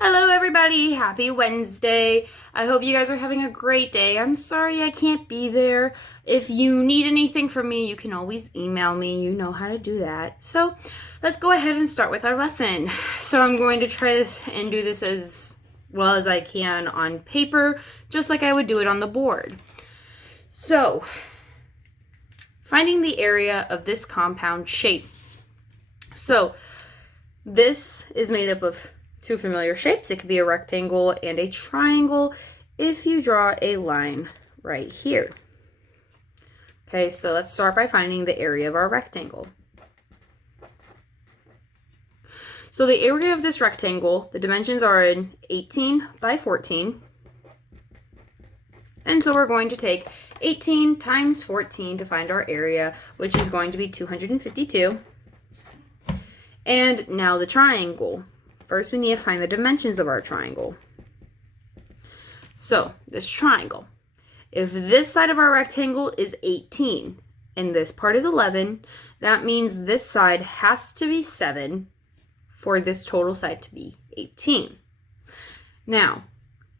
Hello everybody, happy Wednesday. I hope you guys are having a great day. I'm sorry I can't be there. If you need anything from me, you can always email me. You know how to do that. So let's go ahead and start with our lesson. So I'm going to try and do this as well as I can on paper, just like I would do it on the board. So finding the area of this compound shape. So this is made up of two familiar shapes. It could be a rectangle and a triangle if you draw a line right here. Okay, so let's start by finding the area of our rectangle. So the area of this rectangle, the dimensions are in 18 by 14. And so we're going to take 18 times 14 to find our area, which is going to be 252. And now the triangle. First, we need to find the dimensions of our triangle. So, this triangle. If this side of our rectangle is 18 and this part is 11, that means this side has to be 7 for this total side to be 18. Now,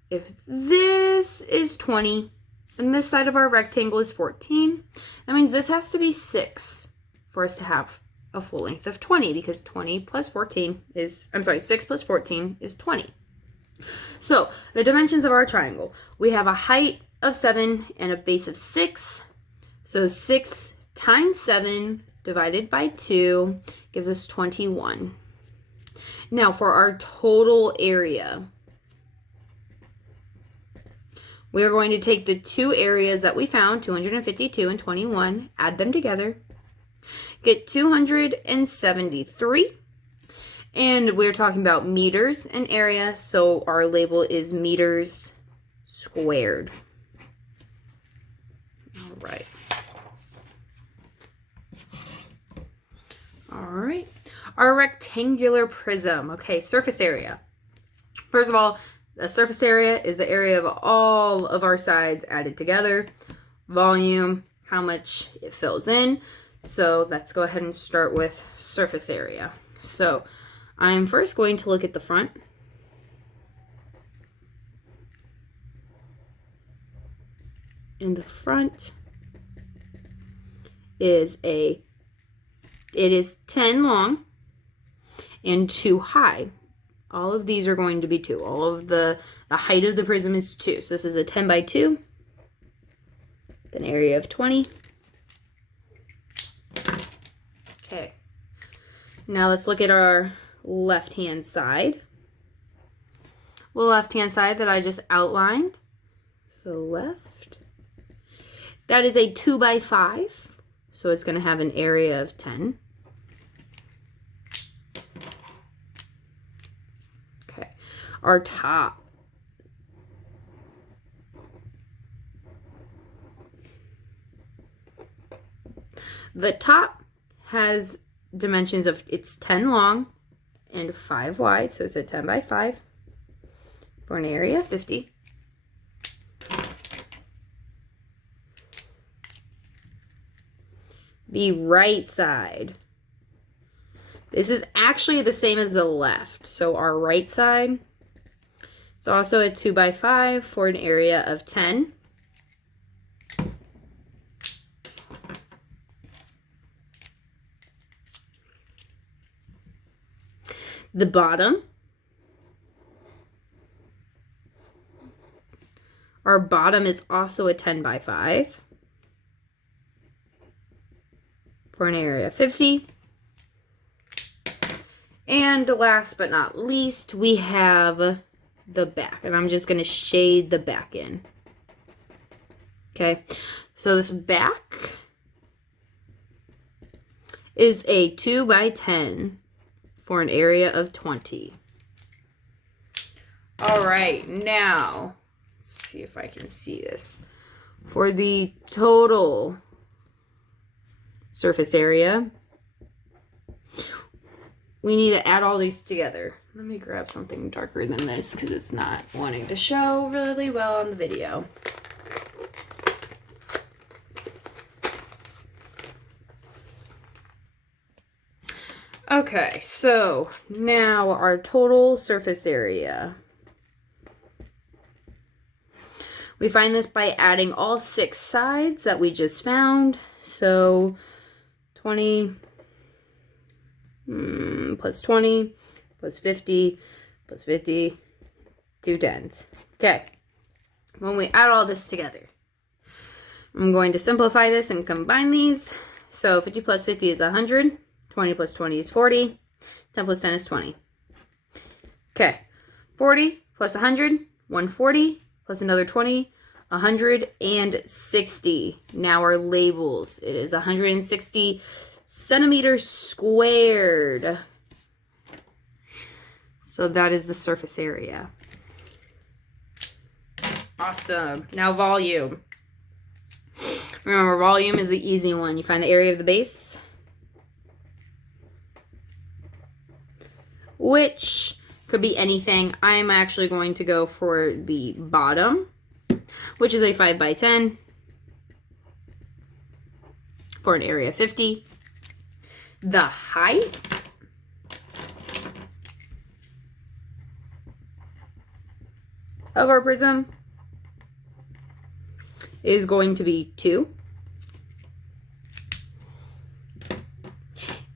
if this is 20 and this side of our rectangle is 14, that means this has to be 6 for us to have a full length of 20, because 20 plus 14 is, 6 plus 14 is 20. So the dimensions of our triangle, we have a height of 7 and a base of 6. So 6 times 7 divided by 2 gives us 21. Now for our total area, we are going to take the two areas that we found, 252 and 21, add them together, get 273, and we're talking about meters and area, so our label is meters squared. All right. Our rectangular prism. Okay, surface area. First of all, the surface area is the area of all of our sides added together. Volume, how much it fills in. So let's go ahead and start with surface area. So I'm first going to look at the front. In the front is it is 10 long and 2 high. All of these are going to be 2. All of the height of the prism is 2. So this is a 10 by 2, an area of 20. Okay, now let's look at our left-hand side. The left-hand side that I just outlined. So left. That is a 2 by 5. So it's going to have an area of 10. Okay, our top. The top has dimensions of, it's 10 long and 5 wide, so it's a 10 by 5 for an area of 50. The right side, this is actually the same as the left, so our right side is also a 2 by 5 for an area of 10. The bottom, our bottom is also a 10 by 5 for an area of 50. And last but not least, we have the back, and I'm just going to shade the back in. Okay, so this back is a 2 by 10 for an area of 20. All right, now let's see if I can see this. For the total surface area, we need to add all these together. Let me grab something darker than this because it's not wanting to show really well on the video. Okay, so now our total surface area. We find this by adding all 6 sides that we just found. So 20 plus 20 plus 50 plus 50, 2 tens. Okay, when we add all this together, I'm going to simplify this and combine these. So 50 plus 50 is 100. 20 plus 20 is 40. 10 plus 10 is 20. Okay, 40 plus 100, 140 plus another 20, 160. Now our labels. It is 160 centimeters squared. So that is the surface area. Awesome. Now volume. Remember, volume is the easy one. You find the area of the base, which could be anything. I'm actually going to go for the bottom, which is a 5 by 10 for an area of 50. The height of our prism is going to be 2.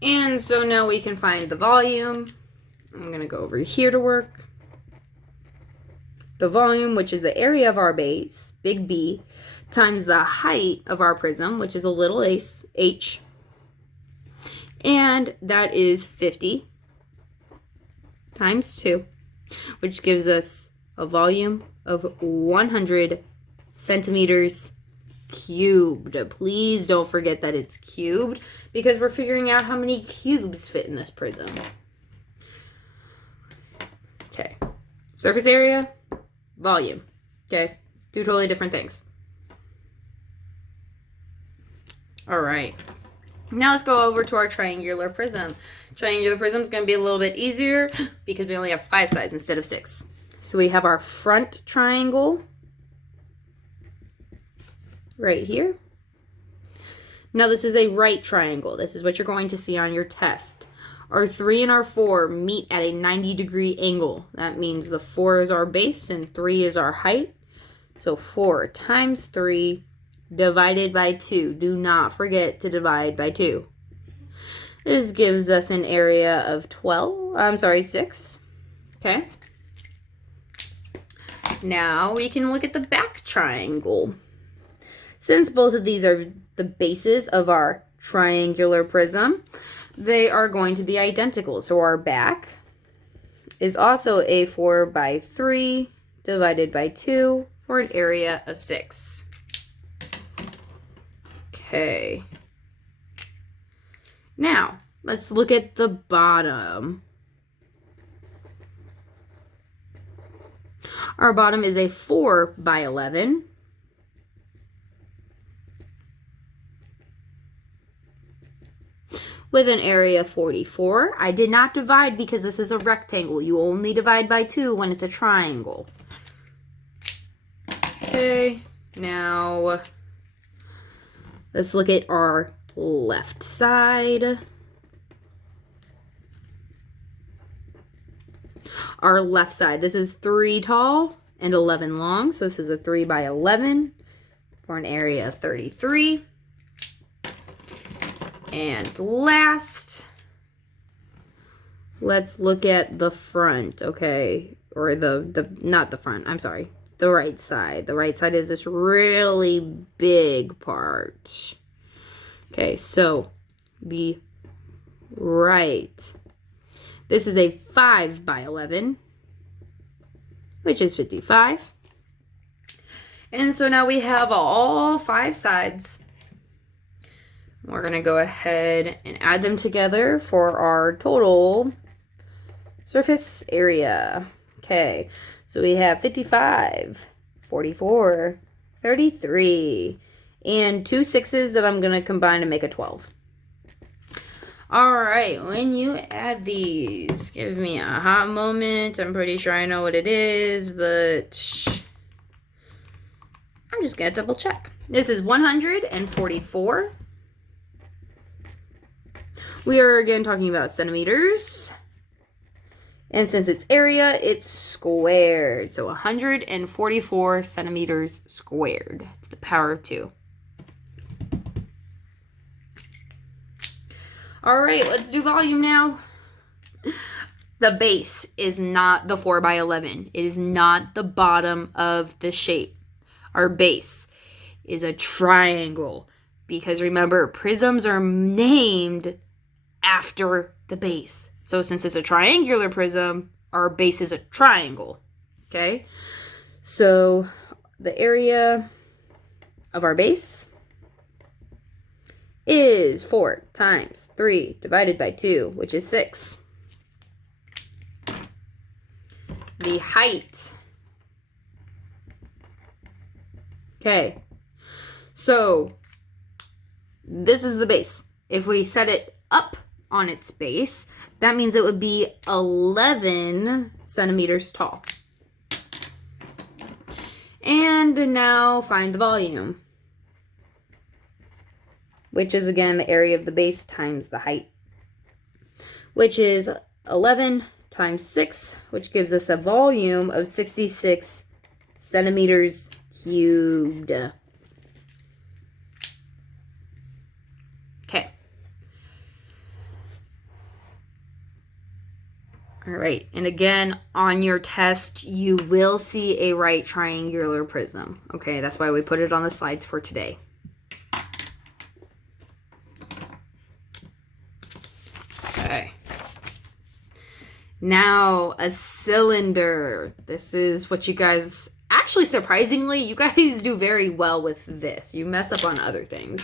And so now we can find the volume. I'm going to go over here to work. The volume, which is the area of our base, big B, times the height of our prism, which is a little h. And that is 50 times 2, which gives us a volume of 100 centimeters cubed. Please don't forget that it's cubed, because we're figuring out how many cubes fit in this prism. Okay, surface area, volume. Okay, 2 totally different things. All right, now let's go over to our triangular prism. Triangular prism is going to be a little bit easier because we only have 5 sides instead of 6. So we have our front triangle right here. Now this is a right triangle. This is what you're going to see on your test. Our 3 and our 4 meet at a 90-degree angle. That means the 4 is our base and 3 is our height. So 4 times 3 divided by 2. Do not forget to divide by 2. This gives us an area of 6. Okay. Now we can look at the back triangle. Since both of these are the bases of our triangular prism, they are going to be identical. So our back is also a 4 by 3 divided by 2 for an area of 6. Okay. Now, let's look at the bottom. Our bottom is a 4 by 11. With an area of 44. I did not divide because this is a rectangle. You only divide by 2 when it's a triangle. Okay, now let's look at our left side. Our left side, this is 3 tall and 11 long. So this is a 3 by 11 for an area of 33. And last, let's look at the front, okay? Or not the front, I'm sorry. The right side. The right side is this really big part. Okay, so the right. This is a 5 by 11, which is 55. And so now we have all 5 sides. We're going to go ahead and add them together for our total surface area. Okay, so we have 55, 44, 33, and 2 6s that I'm going to combine to make a 12. All right, when you add these, give me a hot moment. I'm pretty sure I know what it is, but I'm just going to double check. This is 144. We are again talking about centimeters. And since it's area, it's squared. So 144 centimeters squared to the power of 2. All right, let's do volume now. The base is not the 4 by 11. It is not the bottom of the shape. Our base is a triangle because remember, prisms are named after the base. So since it's a triangular prism, our base is a triangle. Okay? So the area of our base is 4 times 3 divided by 2, which is 6. The height. Okay. So this is the base. If we set it up on its base, that means it would be 11 centimeters tall. And now find the volume, which is again the area of the base times the height, which is 11 times 6, which gives us a volume of 66 centimeters cubed. Okay. All right, and again, on your test, you will see a right triangular prism. Okay, that's why we put it on the slides for today. Okay. Now, a cylinder. This is what you guys, actually surprisingly, you guys do very well with this. You mess up on other things.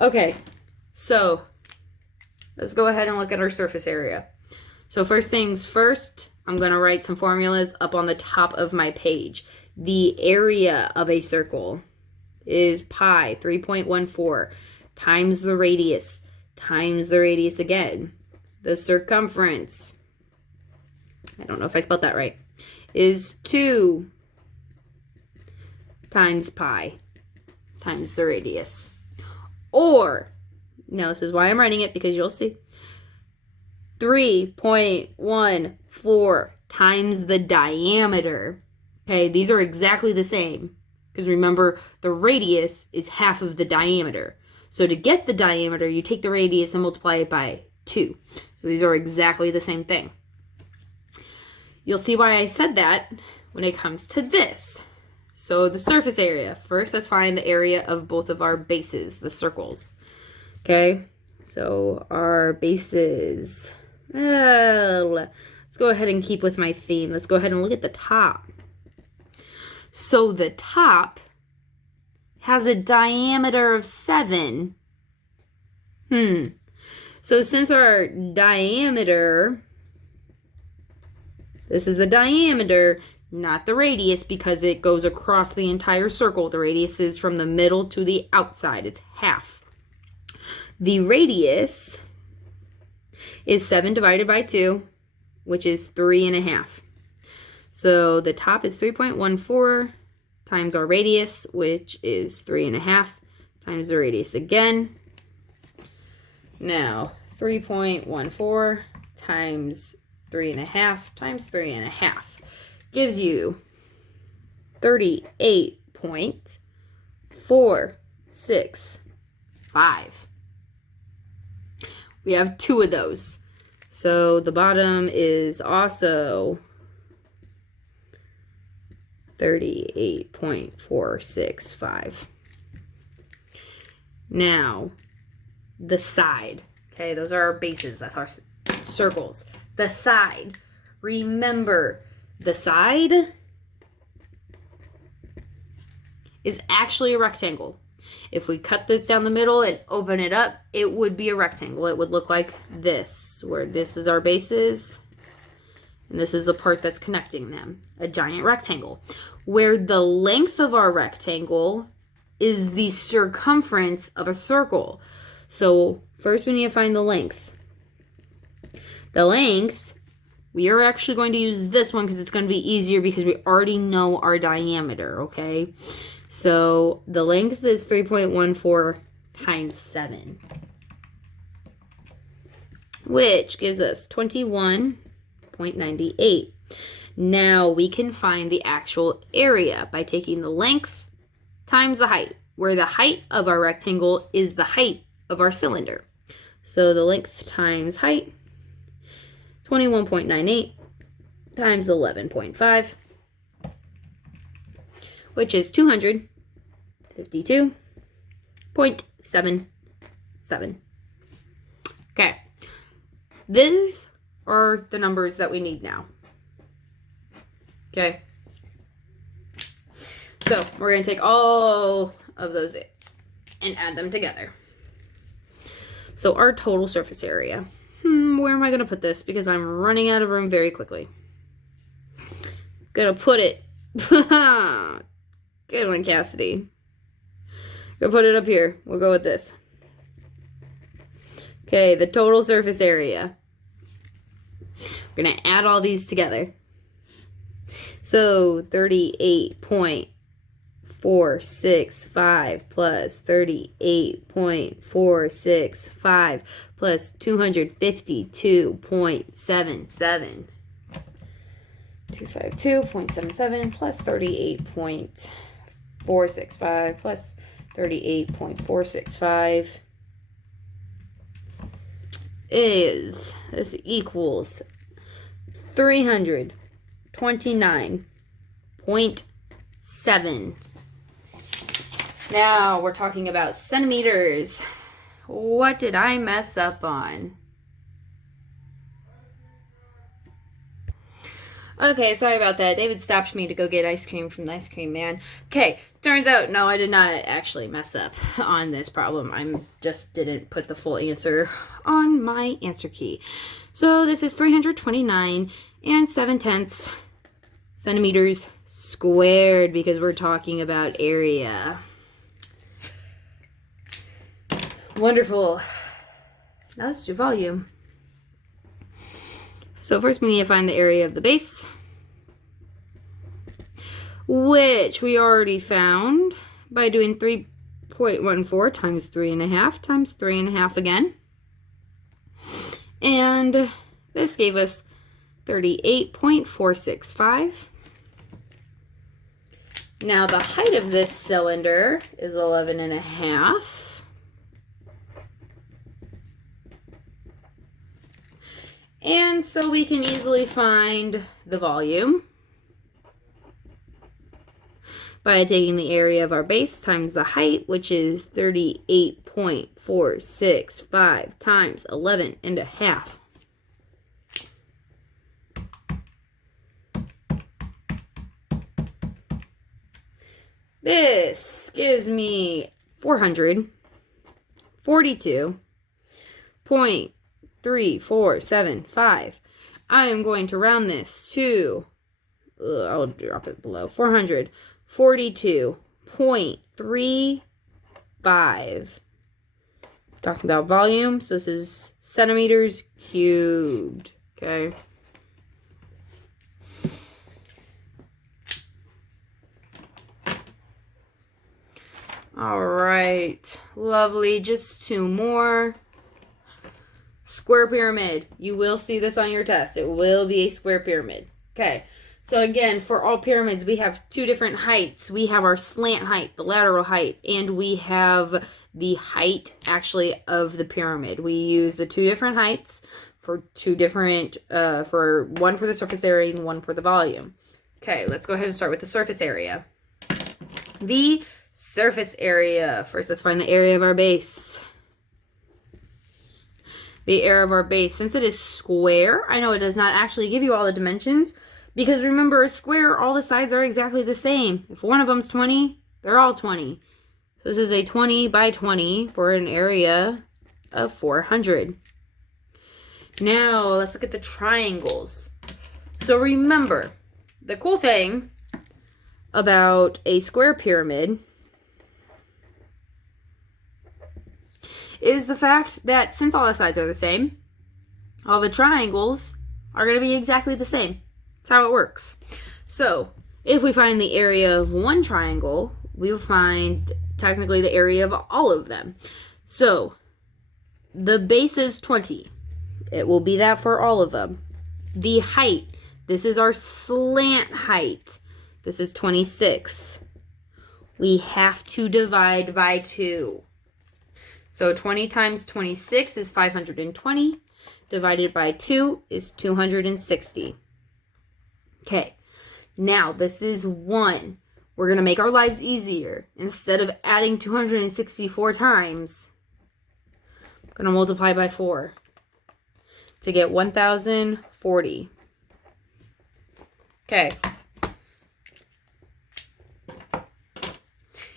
Okay, so let's go ahead and look at our surface area. So first things first, I'm going to write some formulas up on the top of my page. The area of a circle is pi 3.14 times the radius again. The circumference, I don't know if I spelled that right, is 2 times pi times the radius. Or, now this is why I'm writing it, because you'll see, 3.14 times the diameter. Okay, these are exactly the same. Because remember, the radius is half of the diameter. So to get the diameter, you take the radius and multiply it by 2. So these are exactly the same thing. You'll see why I said that when it comes to this. So the surface area. First, let's find the area of both of our bases, the circles. Okay, so our bases. Let's go ahead and keep with my theme. Let's go ahead and look at the top. So the top has a diameter of 7. So since our diameter, this is the diameter, not the radius, because it goes across the entire circle. The radius is from the middle to the outside. It's half. The radius is 7 divided by 2, which is 3.5. So the top is 3.14 times our radius, which is 3.5 times the radius again. Now, 3.14 times 3.5 times 3.5 gives you 38.465. We have 2 of those. So the bottom is also 38.465. Now, the side. Okay, those are our bases. That's our circles. The side. Remember, the side is actually a rectangle. If we cut this down the middle and open it up, it would be a rectangle. It would look like this, where this is our bases, and this is the part that's connecting them. A giant rectangle. Where the length of our rectangle is the circumference of a circle. So first we need to find the length. The length, we are actually going to use this one because it's going to be easier because we already know our diameter, okay? So the length is 3.14 times 7. which gives us 21.98. Now we can find the actual area by taking the length times the height, where the height of our rectangle is the height of our cylinder. So the length times height, 21.98 times 11.5, which is 252.77. Okay, these are the numbers that we need now. Okay, so we're going to take all of those and add them together. So our total surface area. Where am I going to put this? Because I'm running out of room very quickly. Gonna put it. Good one, Cassidy. Gonna put it up here. We'll go with this. Okay, the total surface area. We're gonna add all these together. So 38.465 plus 38.465 plus 252.77. 252.77 plus 38.465 plus 38.465 this equals 329.7. Now we're talking about centimeters. What did I mess up on? Okay, sorry about that. David stopped me to go get ice cream from the ice cream man. Okay, turns out, no, I did not actually mess up on this problem. I just didn't put the full answer on my answer key. So this is 329 and 7/10 centimeters squared because we're talking about area. Wonderful. Now let's do volume. So first we need to find the area of the base, which we already found by doing 3.14 times 3.5 times 3.5 again. And this gave us 38.465. Now the height of this cylinder is 11.5. And so we can easily find the volume by taking the area of our base times the height, which is 38.465 times 11.5. This gives me 442.3475. I am going to round this to, I'll drop it below, 442.35. Talking about volume, so this is centimeters cubed, okay? All right, lovely, just two more. Square pyramid. You will see this on your test. It will be a square pyramid. Okay, so again, for all pyramids, we have two different heights. We have our slant height, the lateral height, and we have the height, actually, of the pyramid. We use the two different heights for two different, for one for the surface area and one for the volume. Okay, let's go ahead and start with the surface area. The surface area. First, let's find the area of our base. The area of our base, since it is square, I know it does not actually give you all the dimensions, because remember, a square, all the sides are exactly the same. If one of them's 20, they're all 20. So this is a 20 by 20 for an area of 400. Now, let's look at the triangles. So remember, the cool thing about a square pyramid is the fact that since all the sides are the same, all the triangles are going to be exactly the same. That's how it works. So, if we find the area of one triangle, we will find technically the area of all of them. So, the base is 20. It will be that for all of them. The height. This is our slant height. This is 26. We have to divide by 2. So 20 times 26 is 520. Divided by 2 is 260. Okay. Now, this is 1. We're going to make our lives easier. Instead of adding 264 times, I'm going to multiply by 4 to get 1,040. Okay.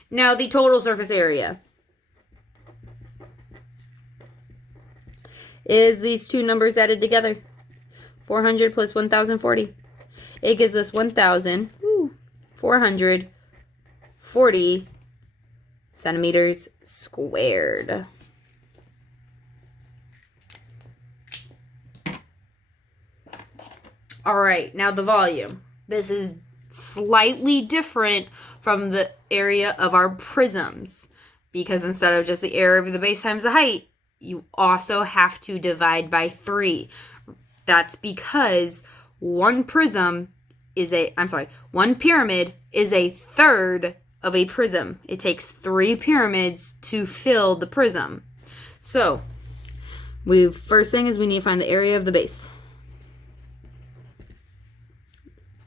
Now, the total surface area is these two numbers added together. 400 plus 1,040. It gives us 1,440 centimeters squared. All right, now the volume. This is slightly different from the area of our prisms, because instead of just the area of the base times the height, you also have to divide by 3. That's because one pyramid is a third of a prism. It takes 3 pyramids to fill the prism. So, first thing is we need to find the area of the base.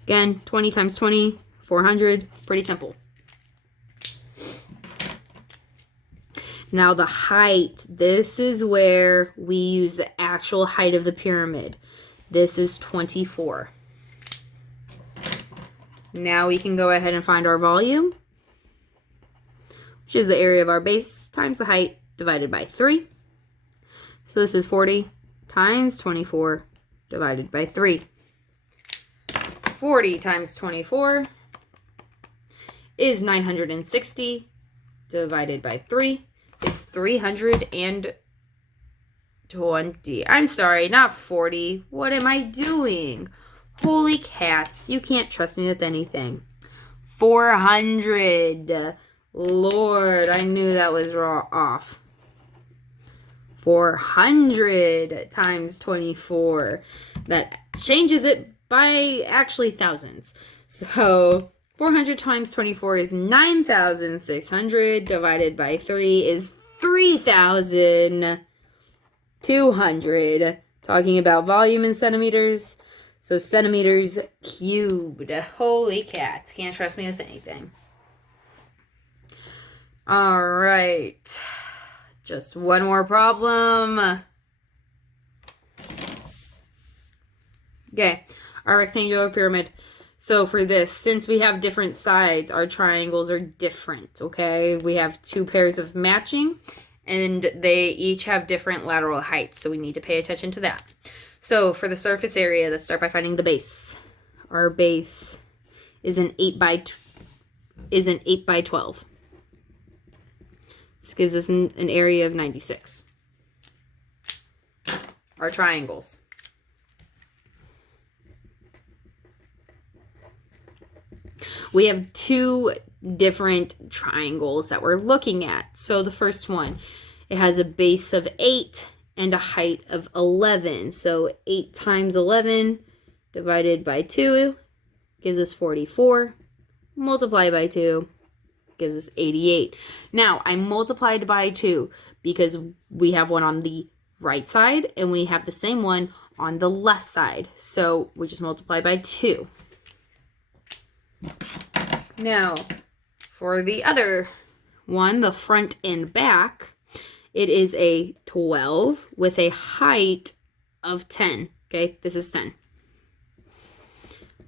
Again, 20 times 20, 400, pretty simple. Now the height, this is where we use the actual height of the pyramid. This is 24. Now we can go ahead and find our volume, which is the area of our base times the height divided by 3. So this is 40 times 24 divided by 3. 40 times 24 is 960 divided by 3 is 320. I'm sorry, not 40. What am I doing? Holy cats, you can't trust me with anything. 400. Lord, I knew that was off. 400 times 24. That changes it by actually thousands. So 400 times 24 is 9,600 divided by 3 is 3,200. Talking about volume in centimeters. So centimeters cubed. Holy cats. Can't trust me with anything. All right. Just one more problem. Okay. Our rectangular pyramid. So for this, since we have different sides, our triangles are different, okay? We have 2 pairs of matching, and they each have different lateral heights, so we need to pay attention to that. So for the surface area, let's start by finding the base. Our base is an 8 by 12. This gives us an area of 96. Our triangles. We have 2 different triangles that we're looking at. So the first one, it has a base of 8 and a height of 11. So 8 times 11 divided by 2 gives us 44. Multiply by 2 gives us 88. Now, I multiplied by 2 because we have one on the right side and we have the same one on the left side. So we just multiply by 2. Now, for the other one, the front and back, it is a 12 with a height of 10. Okay, this is 10.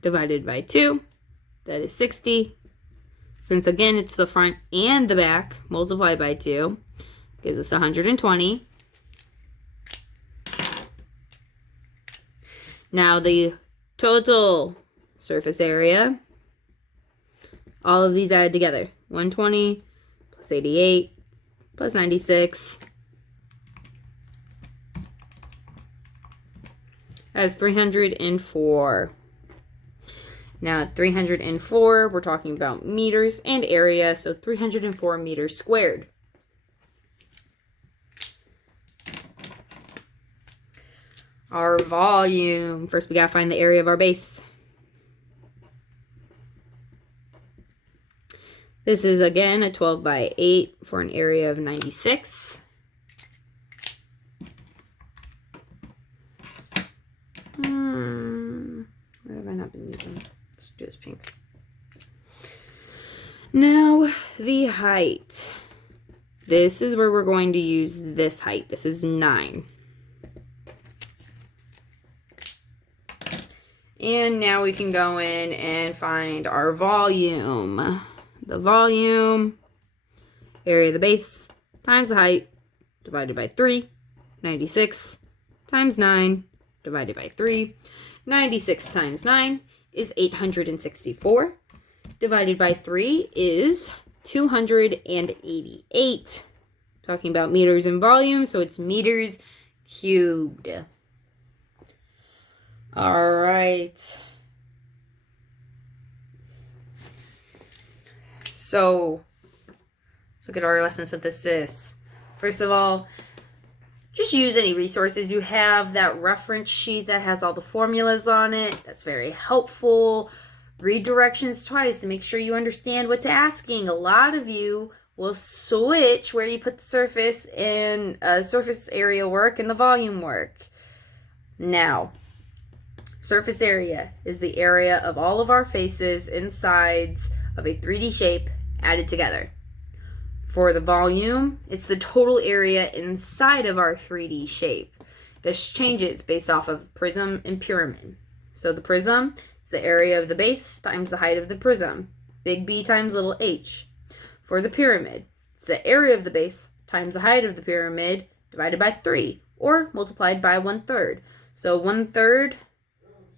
Divided by 2, that is 60. Since, again, it's the front and the back, multiply by 2, gives us 120. Now, the total surface area, all of these added together. 120 plus 88 plus 96. That's 304. Now, at 304, we're talking about meters and area, so 304 meters squared. Our volume. First, we gotta find the area of our base. This is, again, a 12 by 8 for an area of 96. What have I not been using? Let's do this pink. Now, the height. This is where we're going to use this height. This is 9. And now we can go in and find our volume. The volume, area of the base, times the height, divided by 3. 96 times 9, divided by 3. 96 times 9 is 864. Divided by 3 is 288. Talking about meters in volume, so it's meters cubed. All right. So, let's look at our lesson synthesis. First of all, just use any resources you have. That reference sheet that has all the formulas on it, that's very helpful. Read directions twice and make sure you understand what's asking. A lot of you will switch where you put the surface and surface area work and the volume work. Now, surface area is the area of all of our faces and sides of a 3D shape added together. For the volume, it's the total area inside of our 3D shape. This changes based off of prism and pyramid. So the prism is the area of the base times the height of the prism. Big B times little h. For the pyramid, it's the area of the base times the height of the pyramid divided by 3, or multiplied by 1/3. So 1/3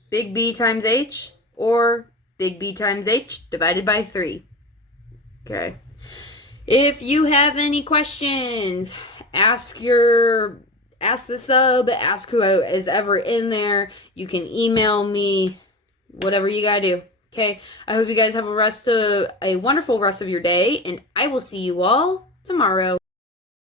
big B times h, or big B times h divided by 3. Okay. If you have any questions, ask the sub, ask who is ever in there. You can email me, whatever you gotta do. Okay. I hope you guys have a wonderful rest of your day, and I will see you all tomorrow.